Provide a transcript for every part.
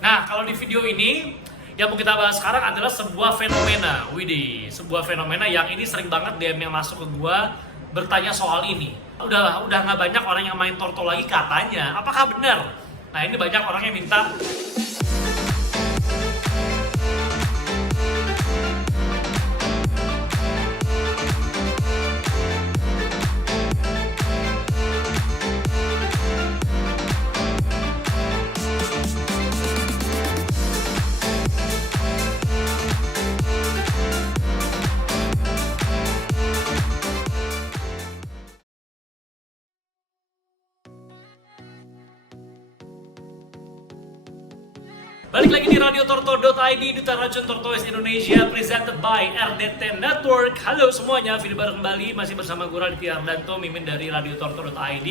Nah, kalau di video ini yang mau kita bahas sekarang adalah sebuah fenomena. Widih, sebuah fenomena yang ini sering banget DM yang masuk ke gua bertanya soal ini. Udah nggak banyak orang yang main Torto lagi katanya. Apakah benar? Nah, ini banyak orang yang minta balik lagi di radiotorto.id, Duta Racun Tortoise Indonesia, presented by RDT Network. Halo semuanya, video baru kembali, masih bersama gue Raditya Ardanto, Mimin dari radiotorto.id.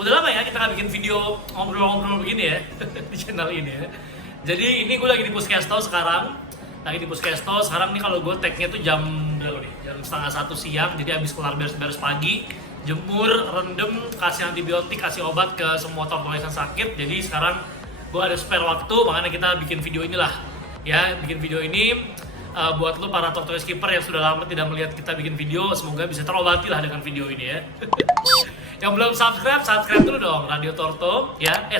Udah lama ya kita nggak bikin video ngobrol-ngobrol begini ya, di channel ini ya. Jadi ini gue lagi di Puskesto sekarang. Sekarang nih kalau gue tag-nya tuh jam berapa nih? Jam 12:30 siang, jadi habis kelar beres-beres pagi. Jemur, rendem, kasih antibiotik, kasih obat ke semua tortoise yang sakit. Jadi sekarang gue ada spare waktu, makanya kita bikin video inilah ya, bikin video ini buat lo para tortoise keeper yang sudah lama tidak melihat kita bikin video, semoga bisa terobati lah dengan video ini ya. Yang belum subscribe dulu dong Radio Torto ya.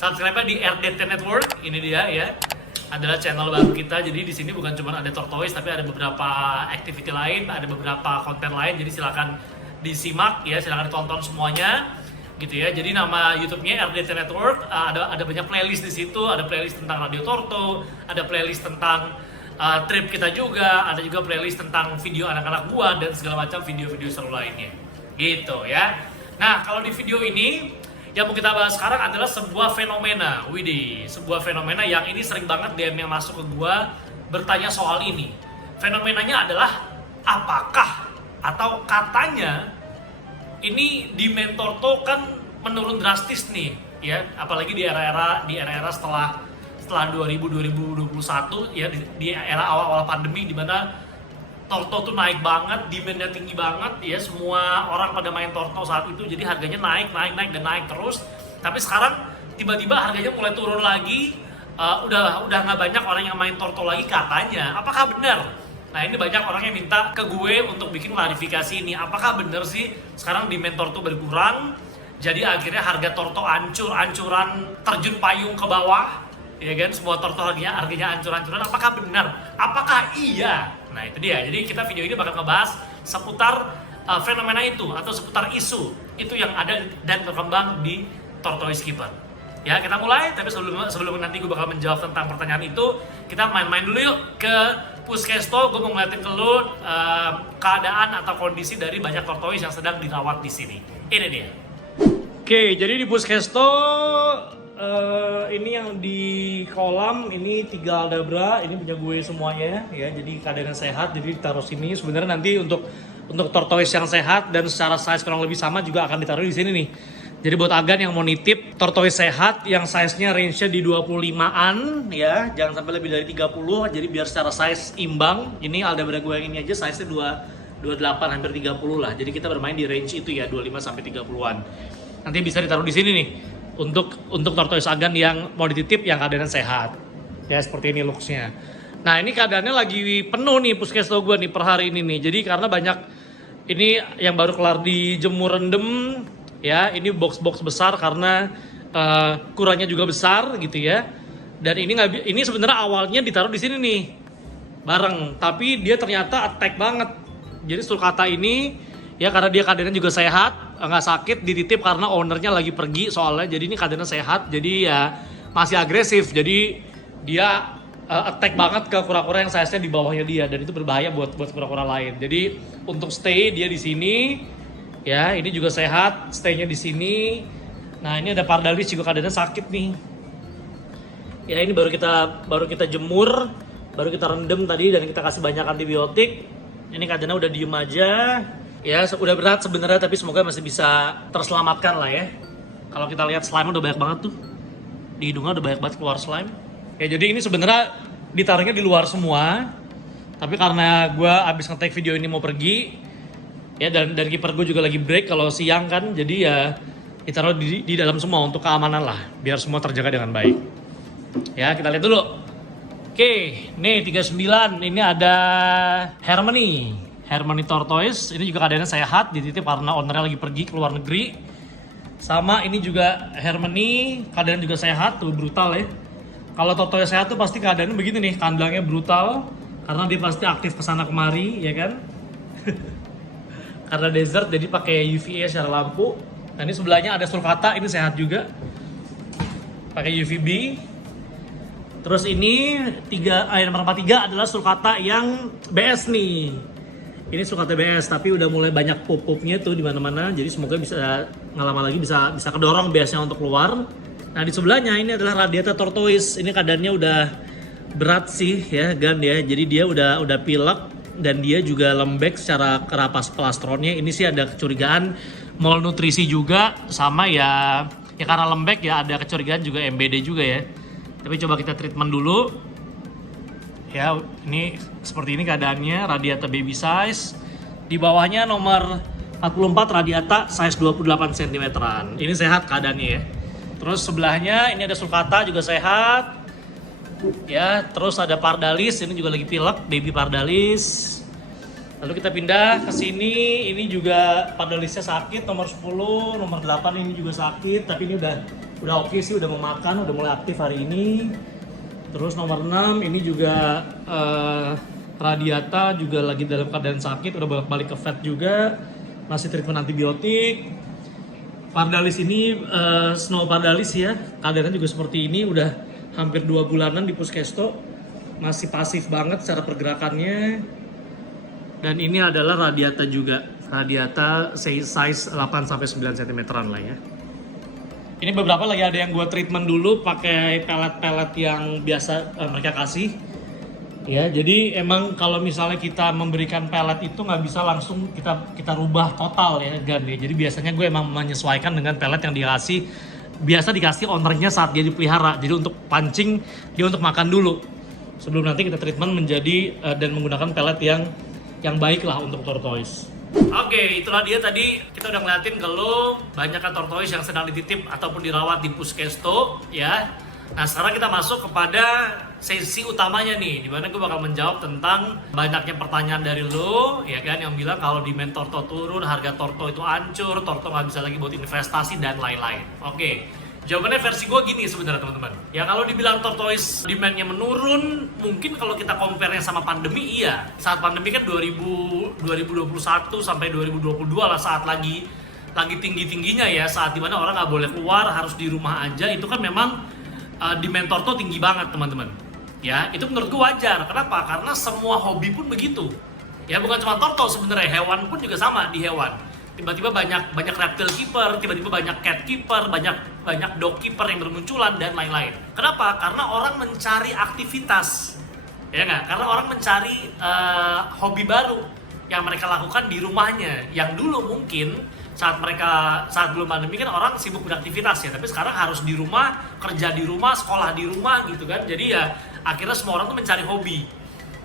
Subscribe-nya di RDT Network, ini dia ya, adalah channel baru kita. Jadi di sini bukan cuma ada tortoise, tapi ada beberapa activity lain, ada beberapa konten lain, jadi silakan disimak ya, silakan ditonton semuanya gitu ya. Jadi nama YouTube-nya RDT Network, ada banyak playlist di situ, ada playlist tentang Radio Torto, ada playlist tentang trip kita juga, ada juga playlist tentang video anak-anak gua dan segala macam video-video seru lainnya. Gitu ya. Nah, kalau di video ini yang mau kita bahas sekarang adalah sebuah fenomena. Widih, sebuah fenomena yang ini sering banget DM yang masuk ke gua bertanya soal ini. Fenomenanya adalah apakah atau katanya ini di Torto kan menurun drastis nih ya, apalagi di era-era setelah 2021 ya, di era awal-awal pandemi di mana Torto tuh naik banget, demand-nya tinggi banget ya, semua orang pada main Torto saat itu, jadi harganya naik dan naik terus. Tapi sekarang tiba-tiba harganya mulai turun lagi, udah nggak banyak orang yang main Torto lagi katanya. Apakah benar? Nah, ini banyak orang yang minta ke gue untuk bikin klarifikasi ini. Apakah benar sih sekarang demand Torto berkurang, jadi akhirnya harga Torto ancuran terjun payung ke bawah, ya kan? Semua Torto harganya ancur-ancuran. Apakah benar? Apakah iya? Nah, itu dia. Jadi kita video ini bakal ngebahas seputar fenomena itu atau seputar isu itu yang ada dan berkembang di Tortoise Keeper. Ya, kita mulai. Tapi sebelum nanti gue bakal menjawab tentang pertanyaan itu, kita main-main dulu yuk ke Puskesto. Gue mau ngeliatin ke lu keadaan atau kondisi dari banyak tortoise yang sedang dirawat di sini. Ini dia. Oke, jadi di Puskesto ini yang di kolam ini 3 aldabra, ini punya gue semuanya ya. Jadi keadaannya sehat, jadi ditaruh sini. Sebenarnya nanti untuk tortoise yang sehat dan secara size kurang lebih sama juga akan ditaruh di sini nih. Jadi buat agan yang mau nitip tortoise sehat yang size-nya range-nya di 25-an ya, jangan sampai lebih dari 30, jadi biar secara size imbang. Ini aldabra gue yang ini aja size-nya 28 hampir 30 lah. Jadi kita bermain di range itu ya, 25 sampai 30-an. Nanti bisa ditaruh di sini nih untuk tortoise agan yang mau dititip yang keadaannya sehat. Ya, seperti ini looks-nya. Nah, ini keadaannya lagi penuh nih Puskesto gue nih per hari ini nih. Jadi karena banyak ini yang baru kelar dijemur rendem ya, ini box-box besar karena kurangnya juga besar gitu ya. Dan ini sebenarnya awalnya ditaruh di sini nih bareng, tapi dia ternyata attack banget. Jadi sulcata ini ya, karena dia keadaannya juga sehat, nggak sakit, dititip karena ownernya lagi pergi soalnya. Jadi ini keadaannya sehat, jadi ya masih agresif. Jadi dia attack banget ke kura-kura yang size-nya di bawahnya dia, dan itu berbahaya buat kura-kura lain. Jadi untuk stay dia di sini. Ya, ini juga sehat, stay-nya di sini. Nah, ini ada pardalis juga keadaannya sakit nih. Ya, ini baru kita jemur, baru kita rendam tadi dan kita kasih banyak antibiotik. Ini keadaannya udah diem aja. Ya, udah berat sebenarnya, tapi semoga masih bisa terselamatkan lah ya. Kalau kita lihat slime udah banyak banget tuh. Di hidungnya udah banyak banget keluar slime. Ya, jadi ini sebenarnya ditaruhnya di luar semua. Tapi karena gue abis nge-take video ini mau pergi, ya, dan kiper gue juga lagi break kalau siang kan, jadi ya ditaruh di dalam semua untuk keamanan lah, biar semua terjaga dengan baik. Ya, kita lihat dulu. Oke, nih 39. Ini ada Harmony Tortoise. Ini juga keadaannya sehat, dititip karena ownernya lagi pergi ke luar negeri. Sama ini juga Harmony, keadaan juga sehat, tuh brutal ya. Kalau tortoise sehat tuh pasti keadaannya begini nih, kandangnya brutal. Karena dia pasti aktif kesana kemari, ya kan? Karena desert, jadi pakai UVA secara lampu. Nah ini sebelahnya ada sulcata, ini sehat juga. Pakai UVB. Terus ini nomor 43 adalah sulcata yang BS nih. Ini sulcata BS, tapi udah mulai banyak pop-popnya tuh di mana-mana. Jadi semoga bisa nggak lama lagi bisa kedorong BS-nya untuk keluar. Nah di sebelahnya ini adalah Radiata Tortoise. Ini keadaannya udah berat sih ya, Gan ya. Jadi dia udah pilek dan dia juga lembek secara kerapas plastronnya. Ini sih ada kecurigaan malnutrisi juga, sama ya karena lembek ya ada kecurigaan juga MBD juga ya. Tapi coba kita treatment dulu. Ya, ini seperti ini keadaannya, Radiata baby size. Di bawahnya nomor 44 Radiata size 28 cm-an. Ini sehat keadaannya ya. Terus sebelahnya ini ada sulcata juga sehat. Ya, terus ada Pardalis, ini juga lagi pilek, baby Pardalis. Lalu kita pindah ke sini, ini juga Pardalisnya sakit, nomor 10, nomor 8 ini juga sakit, tapi ini udah oke sih, udah mau makan, udah mulai aktif hari ini. Terus nomor 6 ini juga Radiata juga lagi dalam keadaan sakit, udah balik ke vet juga, masih treatment antibiotik. Pardalis ini Snow Pardalis ya, keadaannya juga seperti ini, udah hampir 2 bulanan di Puskesto, masih pasif banget secara pergerakannya. Dan ini adalah Radiata juga, Radiata size 8-9 cm-an lah ya. Ini beberapa lagi ada yang gue treatment dulu pakai pelet-pelet yang biasa mereka kasih. Ya, jadi emang kalau misalnya kita memberikan pelet itu nggak bisa langsung kita rubah total ya, Gan ya. Jadi biasanya gue emang menyesuaikan dengan pelet yang dikasih. Biasa dikasih ownernya saat dia dipelihara. Jadi untuk pancing, dia untuk makan dulu. Sebelum nanti kita treatment menjadi dan menggunakan pelet yang baik lah untuk tortoise. Oke, itulah dia tadi kita udah ngeliatin ke lo banyak kan tortoise yang sedang dititip ataupun dirawat di Puskesto ya. Nah sekarang kita masuk kepada sesi utamanya nih, dimana gue bakal menjawab tentang banyaknya pertanyaan dari lo ya kan, yang bilang kalau demand torto turun, harga torto itu hancur, torto nggak bisa lagi buat investasi dan lain-lain. Oke, jawabannya versi gue gini sebenarnya teman-teman. Ya kalau dibilang tortoise demandnya menurun, mungkin kalau kita compare-nya sama pandemi iya. Saat pandemi kan 2021 sampai 2022 lah, saat lagi tinggi-tingginya ya, saat dimana orang nggak boleh keluar, harus di rumah aja, itu kan memang demand torto tinggi banget teman-teman. Ya itu menurut gue wajar. Kenapa? Karena semua hobi pun begitu. Ya bukan cuma torto sebenarnya, hewan pun juga sama di hewan. Tiba-tiba banyak reptile keeper, tiba-tiba banyak cat keeper, banyak dog keeper yang bermunculan dan lain-lain. Kenapa? Karena orang mencari aktivitas, ya nggak? Karena orang mencari hobi baru yang mereka lakukan di rumahnya. Yang dulu mungkin saat belum pandemi kan orang sibuk beraktivitas ya, tapi sekarang harus di rumah, kerja di rumah, sekolah di rumah gitu kan. Jadi ya akhirnya semua orang tuh mencari hobi.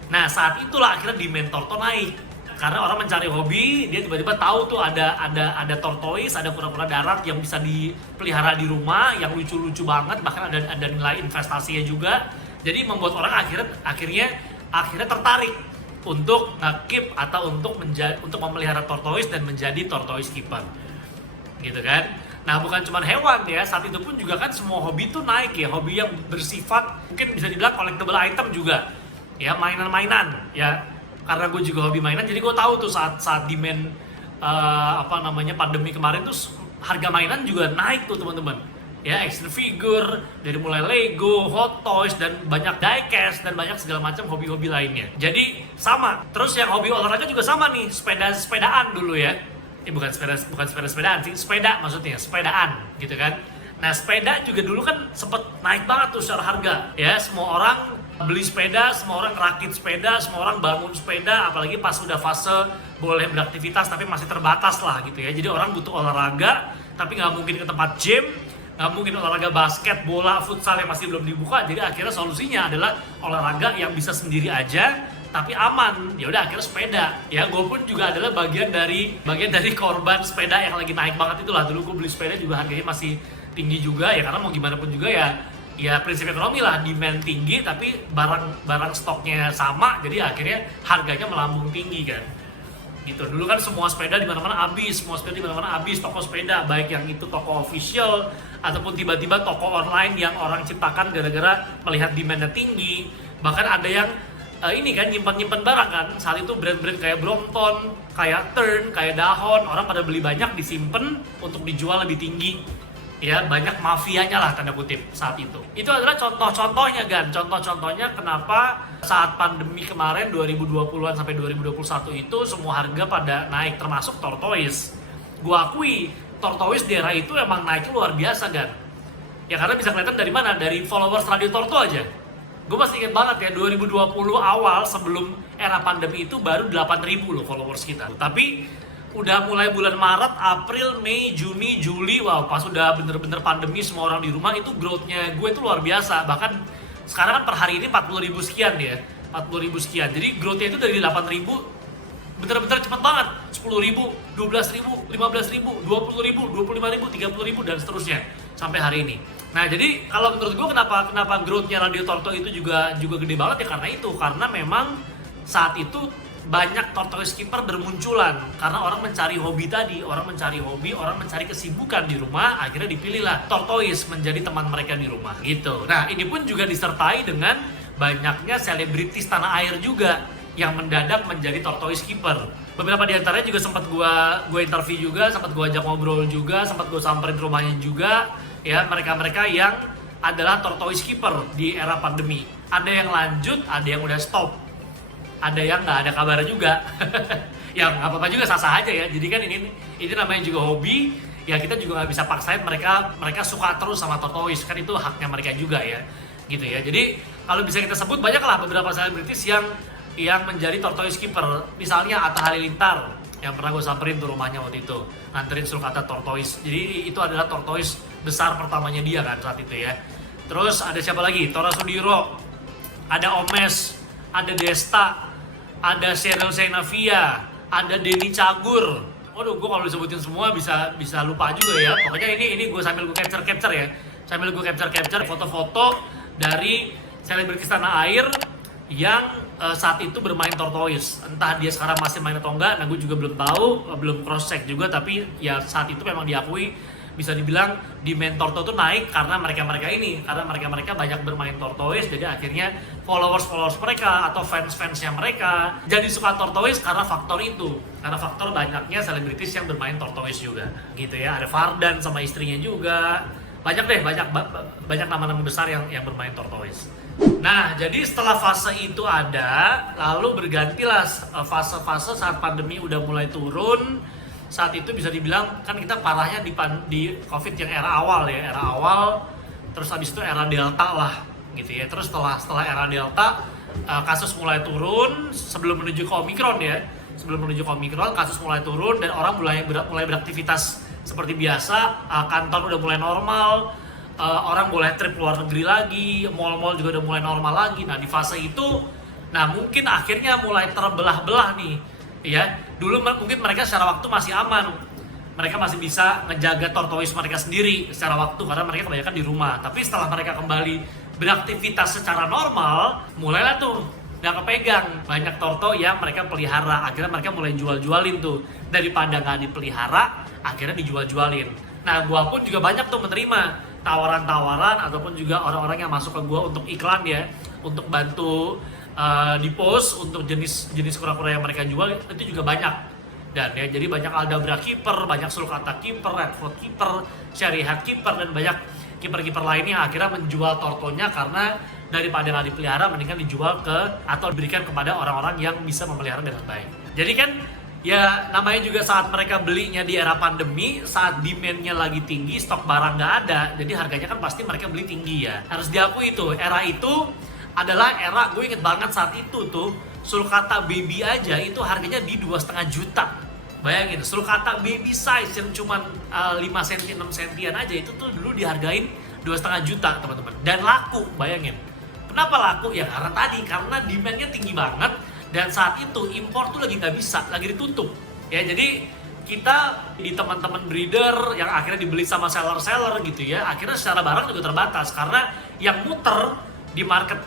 Nah saat itulah akhirnya demand torto naik. Karena orang mencari hobi, dia tiba-tiba tahu tuh ada tortoise, ada kura-kura darat yang bisa dipelihara di rumah, yang lucu-lucu banget, bahkan ada nilai investasinya juga. Jadi membuat orang akhirnya tertarik untuk nge-keep atau untuk memelihara tortoise dan menjadi tortoise keeper. Gitu kan? Nah, bukan cuma hewan ya, saat itu pun juga kan semua hobi tuh naik ya, hobi yang bersifat mungkin bisa dibilang collectible item juga. Ya, mainan-mainan ya. Karena gue juga hobi mainan, jadi gue tahu tuh saat demand pandemi kemarin tuh harga mainan juga naik tuh teman-teman. Ya, action figure dari mulai Lego, Hot Toys dan banyak diecast dan banyak segala macam hobi-hobi lainnya. Jadi sama. Terus yang hobi olahraga juga sama nih, sepedaan dulu ya. Bukan sepedaan sih, sepeda maksudnya, sepedaan gitu kan. Nah, sepeda juga dulu kan sempet naik banget tuh secara harga. Ya, semua orang beli sepeda, semua orang rakit sepeda, semua orang bangun sepeda, apalagi pas udah fase boleh beraktivitas tapi masih terbatas lah gitu ya. Jadi orang butuh olahraga tapi nggak mungkin ke tempat gym, nggak mungkin olahraga basket, bola, futsal yang masih belum dibuka. Jadi akhirnya solusinya adalah olahraga yang bisa sendiri aja tapi aman. Ya udah akhirnya sepeda. Ya gue pun juga adalah bagian dari korban sepeda yang lagi naik banget itulah. Dulu gue beli sepeda juga harganya masih tinggi juga ya, karena mau gimana pun juga ya ya prinsip ekonomi lah, demand tinggi tapi barang stoknya sama, jadi akhirnya harganya melambung tinggi kan. Gitu. Dulu kan semua sepeda di mana-mana habis, toko sepeda baik yang itu toko official ataupun tiba-tiba toko online yang orang ciptakan gara-gara melihat demandnya tinggi. Bahkan ada yang ini kan nyimpan barang kan. Saat itu brand-brand kayak Brompton, kayak Turn, kayak Dahon, orang pada beli banyak disimpan untuk dijual lebih tinggi. Ya, banyak mafianya lah tanda kutip saat itu. Itu adalah contoh-contohnya kan. Contoh-contohnya kenapa saat pandemi kemarin 2020-an sampai 2021 itu semua harga pada naik termasuk Tortoise. Gua akui Tortoise di era itu emang naik luar biasa kan. Ya karena bisa kelihatan dari mana? Dari followers Radio Torto aja. Gue masih inget banget ya 2020 awal sebelum era pandemi itu baru 8.000 loh followers kita. Tapi udah mulai bulan Maret, April, Mei, Juni, Juli, wow pas udah bener-bener pandemi semua orang di rumah itu growth-nya gue itu luar biasa. Bahkan sekarang kan per hari ini 40.000 sekian ya, 40.000 sekian. Jadi growth-nya itu dari 8.000 bener-bener cepet banget, 10.000, 12.000, 15.000, 20.000, 25.000, 30.000 dan seterusnya sampai hari ini. Nah jadi kalau menurut gue kenapa growth-nya Radio Torto itu juga gede banget ya karena memang saat itu banyak tortoise keeper bermunculan karena orang mencari hobi tadi, orang mencari kesibukan di rumah, akhirnya dipilihlah tortoise menjadi teman mereka di rumah gitu. Nah ini pun juga disertai dengan banyaknya selebritis tanah air juga yang mendadak menjadi tortoise keeper. Beberapa di antaranya juga sempat gue interview juga, sempat gue ajak ngobrol juga, sempat gue samperin rumahnya juga ya, mereka yang adalah tortoise keeper di era pandemi. Ada yang lanjut, ada yang udah stop, ada yang nggak ada kabar juga. Ya nggak apa-apa juga, sah-sah aja ya. Jadi kan ini namanya juga hobi ya, kita juga nggak bisa paksain mereka suka terus sama tortoise, kan itu haknya mereka juga ya gitu ya. Jadi kalau bisa kita sebut banyaklah beberapa selebritis yang menjadi tortoise keeper. Misalnya Atta Halilintar yang pernah gue samperin tuh rumahnya waktu itu, nganterin sulcata tortoise. Jadi itu adalah tortoise besar pertamanya dia kan saat itu ya. Terus ada siapa lagi? Tora Sudiro, ada Omes, ada Desta, ada Cheryl Senavia, ada Denny Cagur. Waduh, gue kalau disebutin semua bisa lupa juga ya. Pokoknya ini gue sambil gue capture ya. Sambil gue capture foto-foto dari selebritis tanah air yang saat itu bermain tortoise. Entah dia sekarang masih main atau enggak, nah gue juga belum tahu, belum cross check juga, tapi ya saat itu memang diakui bisa dibilang demand Torto tuh naik karena mereka banyak bermain tortoise. Jadi akhirnya followers mereka atau fans-fansnya mereka jadi suka tortoise karena faktor itu, karena faktor banyaknya selebritis yang bermain tortoise juga gitu ya. Ada Fardan sama istrinya juga, banyak nama-nama besar yang bermain tortoise. Nah jadi setelah fase itu ada, lalu bergantilah fase-fase saat pandemi udah mulai turun. Saat itu bisa dibilang kan kita parahnya di COVID yang era awal, terus habis itu era Delta lah gitu ya. Terus setelah era Delta kasus mulai turun sebelum menuju ke Omicron ya. Sebelum menuju ke Omicron kasus mulai turun dan orang mulai beraktivitas seperti biasa, kantor udah mulai normal, orang boleh trip luar negeri lagi, mall-mall juga udah mulai normal lagi. Nah di fase itu, nah mungkin akhirnya mulai terbelah-belah nih ya. Dulu mungkin mereka secara waktu masih aman, mereka masih bisa ngejaga tortoise mereka sendiri secara waktu karena mereka kebanyakan di rumah. Tapi setelah mereka kembali beraktivitas secara normal, mulailah tuh nggak kepegang banyak torto yang mereka pelihara. Akhirnya mereka mulai jual-jualin tuh, daripada nggak dipelihara akhirnya dijual-jualin. Nah gua pun juga banyak tuh menerima tawaran-tawaran ataupun juga orang-orang yang masuk ke gua untuk iklan ya, untuk bantu di post untuk jenis kura-kura yang mereka jual itu juga banyak. Dan ya jadi banyak Aldabra keeper, banyak sulcata keeper, Redford keeper, Cherry Head keeper, dan banyak keeper-keeper lainnya yang akhirnya menjual tortonya karena daripada nggak dipelihara mendingan dijual atau diberikan kepada orang-orang yang bisa memelihara dengan baik. Jadi kan ya namanya juga saat mereka belinya di era pandemi, saat demand-nya lagi tinggi, stok barang nggak ada, jadi harganya kan pasti mereka beli tinggi ya. Harus diakui itu, era itu adalah era, gue inget banget saat itu tuh sulcata baby aja itu harganya di 2,5 juta. Bayangin, sulcata baby size yang cuma 5 cm, 6 cm aja itu tuh dulu dihargain 2,5 juta teman-teman. Dan laku, bayangin. Kenapa laku? Ya karena demand-nya tinggi banget. Dan saat itu impor tuh lagi nggak bisa, lagi ditutup. Ya jadi kita di teman-teman breeder yang akhirnya dibeli sama seller-seller gitu ya, akhirnya secara barang juga terbatas karena yang muter di market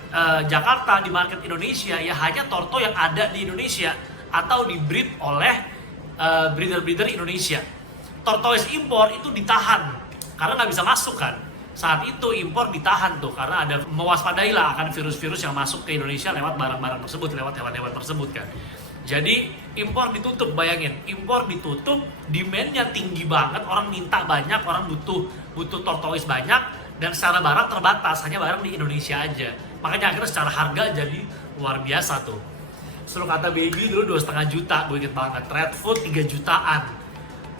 Jakarta, di market Indonesia ya hanya Torto yang ada di Indonesia atau di breed oleh breeder-breeder Indonesia. Tortoise impor itu ditahan karena nggak bisa masuk kan. Saat itu impor ditahan tuh karena ada mewaspadailah akan virus-virus yang masuk ke Indonesia lewat barang-barang tersebut, lewat hewan-hewan tersebut kan. Jadi impor ditutup, bayangin, impor ditutup, demand-nya tinggi banget, orang minta banyak, orang butuh tortoise banyak, dan secara barang terbatas, hanya barang di Indonesia aja. Makanya akhirnya secara harga jadi luar biasa tuh. Sulcata baby dulu 2,5 juta, gue inget banget. Redfoot 3 jutaan.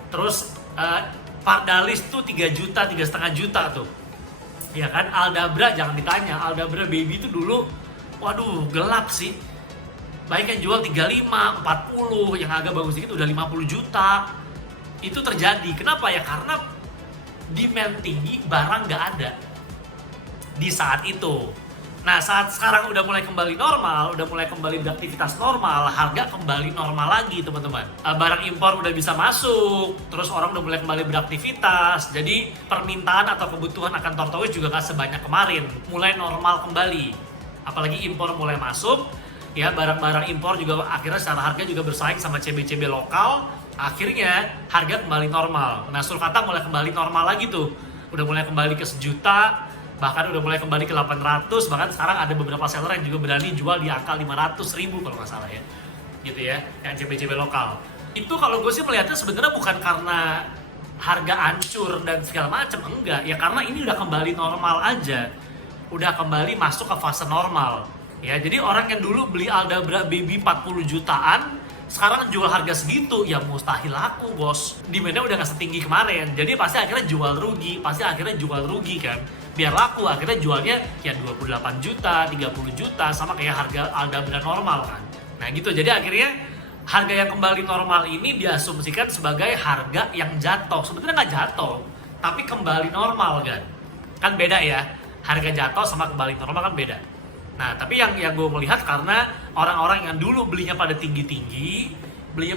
Terus Pardalis tuh 3 juta, 3,5 juta tuh. Ya kan, Aldabra jangan ditanya, Aldabra baby itu dulu, waduh gelap sih. Baik yang jual 35, 40, yang agak bagus dikit udah 50 juta. Itu terjadi, kenapa ya? Karena demand tinggi, barang nggak ada di saat itu. Nah, saat sekarang udah mulai kembali normal, udah mulai kembali beraktivitas normal, harga kembali normal lagi teman-teman. Barang impor udah bisa masuk, terus orang udah mulai kembali beraktivitas, jadi permintaan atau kebutuhan akan tortoise juga gak sebanyak kemarin, mulai normal kembali. Apalagi impor mulai masuk, ya barang-barang impor juga akhirnya secara harga juga bersaing sama CB-CB lokal, akhirnya harga kembali normal. Nah, sulcata mulai kembali normal lagi tuh, udah mulai kembali ke 1 juta, bahkan udah mulai kembali ke 800, bahkan sekarang ada beberapa seller yang juga berani jual di angka 500.000 kalau nggak salah ya, gitu ya, yang CB-CB lokal. Itu kalau gue sih melihatnya sebenarnya bukan karena harga hancur dan segala macam, enggak, ya karena ini udah kembali normal aja, udah kembali masuk ke fase normal, ya. Jadi orang yang dulu beli Aldabra baby 40 jutaan, sekarang jual harga segitu, ya mustahil laku bos. Demand-nya udah gak setinggi kemarin, jadi pasti akhirnya jual rugi kan. Biar laku, akhirnya jualnya ya 28 juta, 30 juta, sama kayak harga Aldabra normal kan. Nah gitu, jadi akhirnya harga yang kembali normal ini diasumsikan sebagai harga yang jatuh. Sebenarnya nggak jatuh, tapi kembali normal kan. Kan beda ya, harga jatuh sama kembali normal kan beda. Nah, tapi yang gue melihat karena orang-orang yang dulu belinya pada tinggi-tinggi, beli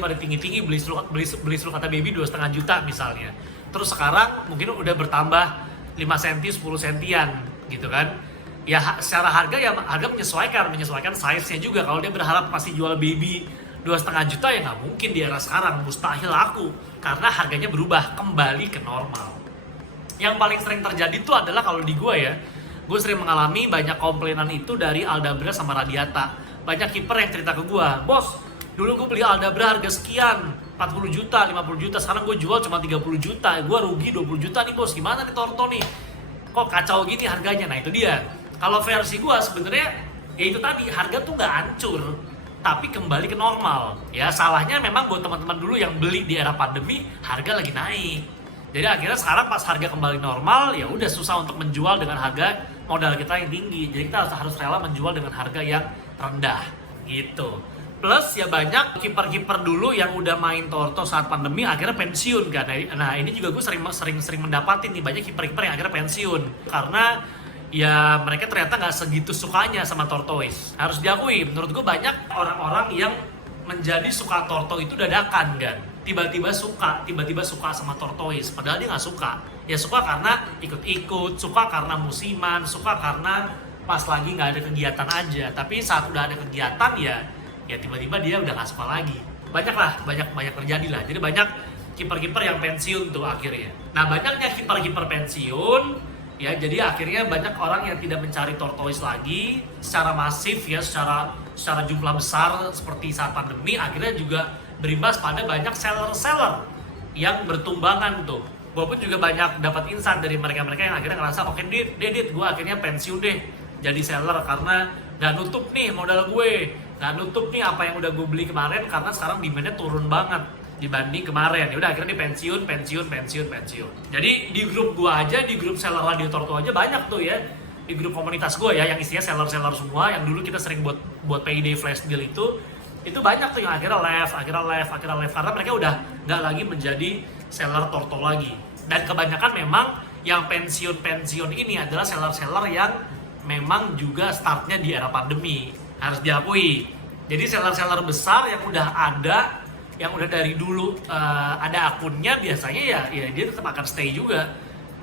sulcata baby 2,5 juta misalnya. Terus sekarang mungkin udah bertambah 5 cm, 10 cm gitu kan. Ya secara harga ya harga menyesuaikan size-nya juga. Kalau dia berharap pasti jual baby 2,5 juta ya nggak mungkin di era sekarang, mustahil laku. Karena harganya berubah kembali ke normal. Yang paling sering terjadi itu adalah kalau di gue ya, gue sering mengalami banyak komplainan itu dari Aldabra sama Radiata. Banyak kiper yang cerita ke gue, bos, dulu gue beli Aldabra harga sekian, 40 juta, 50 juta, sekarang gue jual cuma 30 juta, gue rugi 20 juta nih bos, gimana nih Torto nih? Kok kacau gini harganya? Nah itu dia. Kalau versi gue sebenarnya, ya itu tadi, harga tuh nggak hancur, tapi kembali ke normal. Ya salahnya memang buat teman-teman dulu yang beli di era pandemi, harga lagi naik. Jadi akhirnya sekarang pas harga kembali normal, ya udah susah untuk menjual dengan harga modal kita yang tinggi. Jadi kita harus rela menjual dengan harga yang rendah gitu. Plus ya banyak kiper-kiper dulu yang udah main Torto saat pandemi akhirnya pensiun kan. Nah ini juga gue sering mendapatin nih banyak kiper-kiper yang akhirnya pensiun karena ya mereka ternyata nggak segitu sukanya sama tortoise. Harus diakui, menurut gue banyak orang-orang yang menjadi suka Torto itu dadakan kan. Tiba-tiba suka sama tortoise, padahal dia nggak suka. Ya suka karena ikut-ikut, suka karena musiman, suka karena pas lagi nggak ada kegiatan aja. Tapi saat udah ada kegiatan ya tiba-tiba dia udah nggak suka lagi. Banyak terjadi lah. Jadi banyak kiper-kiper yang pensiun tuh akhirnya. Nah banyaknya kiper-kiper pensiun, ya jadi akhirnya banyak orang yang tidak mencari tortoise lagi secara masif ya, secara jumlah besar seperti saat pandemi. Akhirnya juga berimbas pada banyak seller-seller yang bertumbangan tuh. Gue pun juga banyak dapat insight dari mereka-mereka yang akhirnya ngerasa oke Dit, gue akhirnya pensiun deh jadi seller karena gak nutup nih modal gue, gak nutup nih apa yang udah gue beli kemarin karena sekarang demand-nya turun banget dibanding kemarin. Ya udah akhirnya di pensiun. Jadi di grup gue aja, di grup seller Radio Torto aja banyak tuh ya, di grup komunitas gue ya yang isinya seller-seller semua yang dulu kita sering buat payday flash deal itu banyak tuh yang akhirnya left karena mereka udah nggak lagi menjadi seller Torto lagi. Dan kebanyakan memang yang pensiun ini adalah seller-seller yang memang juga startnya di era pandemi, harus diakui. Jadi seller-seller besar yang udah ada, yang udah dari dulu ada akunnya biasanya ya dia tetap akan stay juga.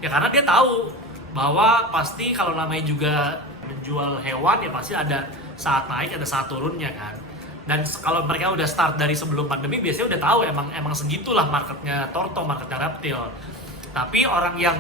Ya karena dia tahu bahwa pasti kalau namanya juga menjual hewan ya pasti ada saat naik, ada saat turunnya kan. Dan kalau mereka udah start dari sebelum pandemi biasanya udah tahu emang segitulah marketnya torto, marketnya reptil. Tapi orang yang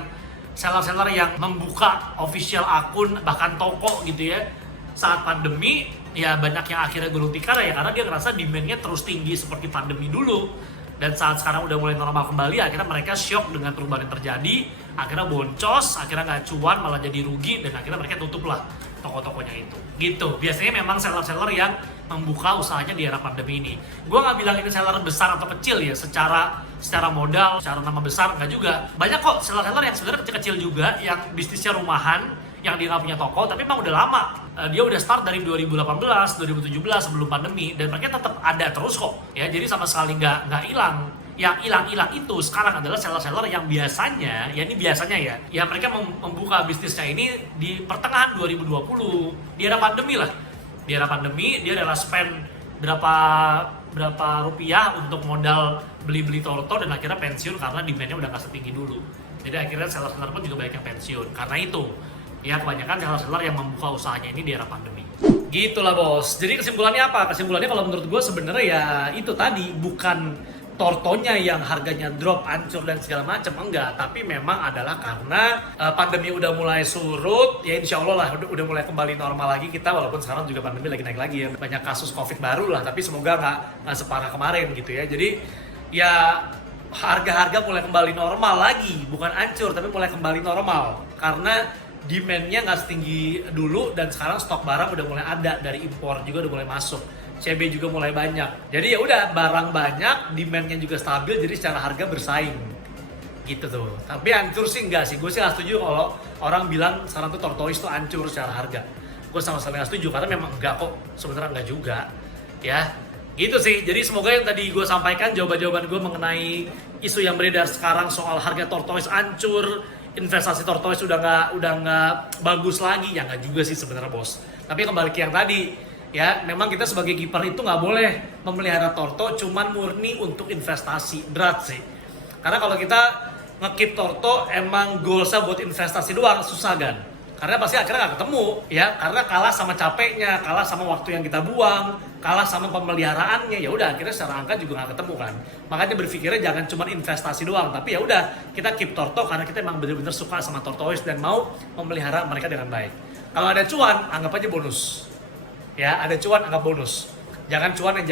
seller-seller yang membuka official akun bahkan toko gitu ya saat pandemi, ya banyak yang akhirnya gulung tikar ya karena dia ngerasa demand-nya terus tinggi seperti pandemi dulu. Dan saat sekarang udah mulai normal kembali, akhirnya mereka shock dengan perubahan yang terjadi, akhirnya boncos, akhirnya nggak cuan, malah jadi rugi, dan akhirnya mereka tutup lah toko-tokonya itu. Gitu, biasanya memang seller-seller yang membuka usahanya di era pandemi ini. Gue nggak bilang ini seller besar atau kecil ya, secara modal, secara nama besar, nggak juga. Banyak kok seller-seller yang sebenarnya kecil-kecil juga, yang bisnisnya rumahan, yang dia nggak punya toko, tapi emang udah lama. Dia udah start dari 2018, 2017 sebelum pandemi, dan mereka tetap ada terus kok. Ya, jadi sama sekali nggak hilang. Yang hilang itu sekarang adalah seller-seller yang biasanya, ya ini biasanya ya mereka membuka bisnisnya ini di pertengahan 2020, di era pandemi lah. Di era pandemi, dia rela spend berapa rupiah untuk modal beli torto dan akhirnya pensiun karena demand-nya udah nggak setinggi dulu. Jadi akhirnya seller-seller pun juga banyak yang pensiun karena itu. Ya kebanyakan seller-seller yang membuka usahanya ini di era pandemi. Gitulah bos. Jadi kesimpulannya apa? Kesimpulannya kalau menurut gue sebenarnya ya itu tadi, bukan tortonya yang harganya drop, hancur dan segala macam, enggak. Tapi memang adalah karena pandemi udah mulai surut, ya insya Allah lah udah mulai kembali normal lagi kita, walaupun sekarang juga pandemi lagi naik lagi ya. Banyak kasus COVID baru lah, tapi semoga nggak separah kemarin gitu ya. Jadi ya harga-harga mulai kembali normal lagi, bukan hancur tapi mulai kembali normal. Karena demand-nya nggak setinggi dulu dan sekarang stok barang udah mulai ada, dari impor juga udah mulai masuk. CB juga mulai banyak. Jadi ya udah, barang banyak, demand-nya juga stabil, jadi secara harga bersaing. Gitu tuh. Tapi hancur sih enggak sih. Gue sih nggak setuju kalau orang bilang sekarang tuh tortoise tuh hancur secara harga. Gue sama sekali nggak setuju karena memang enggak kok. Sebenarnya enggak juga. Ya. Gitu sih. Jadi semoga yang tadi gue sampaikan jawaban-jawaban gue mengenai isu yang beredar sekarang soal harga tortoise hancur, investasi tortoise udah nggak bagus lagi, ya nggak juga sih sebenarnya bos. Tapi kembali ke yang tadi, ya memang kita sebagai keeper itu nggak boleh memelihara torto cuman murni untuk investasi, berat sih. Karena kalau kita nge-keep torto emang goalsnya buat investasi doang, susah kan? Karena pasti akhirnya nggak ketemu, ya karena kalah sama capeknya, kalah sama waktu yang kita buang, kalah sama pemeliharaannya, ya udah akhirnya secara angka juga nggak ketemu kan. Makanya berpikirnya jangan cuma investasi doang, tapi ya udah kita keep torto karena kita emang bener-bener suka sama tortoise dan mau memelihara mereka dengan baik. Kalau ada cuan, anggap aja bonus. Ya, ada cuan anggap bonus. Jangan cuan yang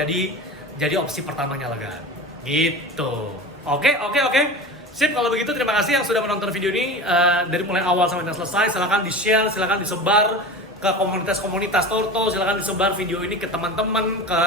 jadi opsi pertamanya lah kan. Gitu. Oke. Sip, kalau begitu terima kasih yang sudah menonton video ini dari mulai awal sampai selesai. Silakan di-share, silakan disebar ke komunitas-komunitas torto, silakan disebar video ini ke teman-teman, ke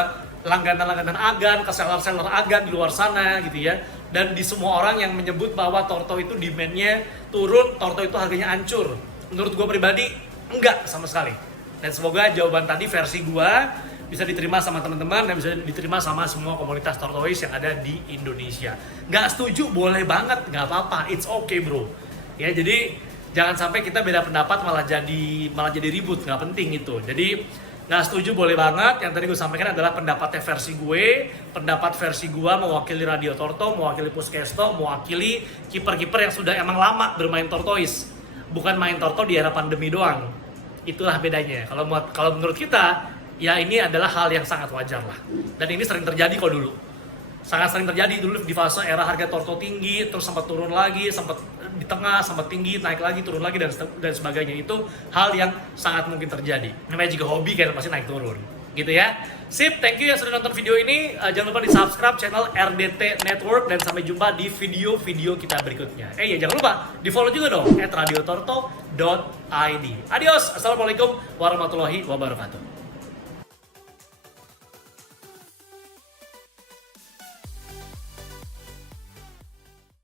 langganan-langganan agan, ke seller-seller agan di luar sana gitu ya. Dan di semua orang yang menyebut bahwa torto itu demand-nya turun, torto itu harganya hancur. Menurut gue pribadi enggak sama sekali. Dan semoga jawaban tadi versi gua bisa diterima sama teman-teman dan bisa diterima sama semua komunitas tortoise yang ada di Indonesia. Nggak setuju boleh banget, nggak apa-apa, it's okay bro. Ya jadi jangan sampai kita beda pendapat malah jadi ribut, nggak penting itu. Jadi nggak setuju boleh banget. Yang tadi gue sampaikan adalah pendapatnya versi gue, pendapat versi gua mewakili Radio Torto, mewakili Puskesto, mewakili kiper-kiper yang sudah emang lama bermain tortoise, bukan main torto di era pandemi doang. Itulah bedanya. Kalau menurut kita, ya ini adalah hal yang sangat wajar lah. Dan ini sering terjadi kok dulu. Sangat sering terjadi dulu di fase era harga torto tinggi, terus sempat turun lagi, sempat di tengah, sempat tinggi, naik lagi, turun lagi, dan sebagainya. Itu hal yang sangat mungkin terjadi. Namanya juga hobi kan, pasti naik turun. Gitu ya. Sip, thank you yang sudah nonton video ini. Jangan lupa di subscribe channel RDT Network dan sampai jumpa di video-video kita berikutnya. Ya jangan lupa di follow juga dong @radiotorto.id. Adios, assalamualaikum warahmatullahi wabarakatuh.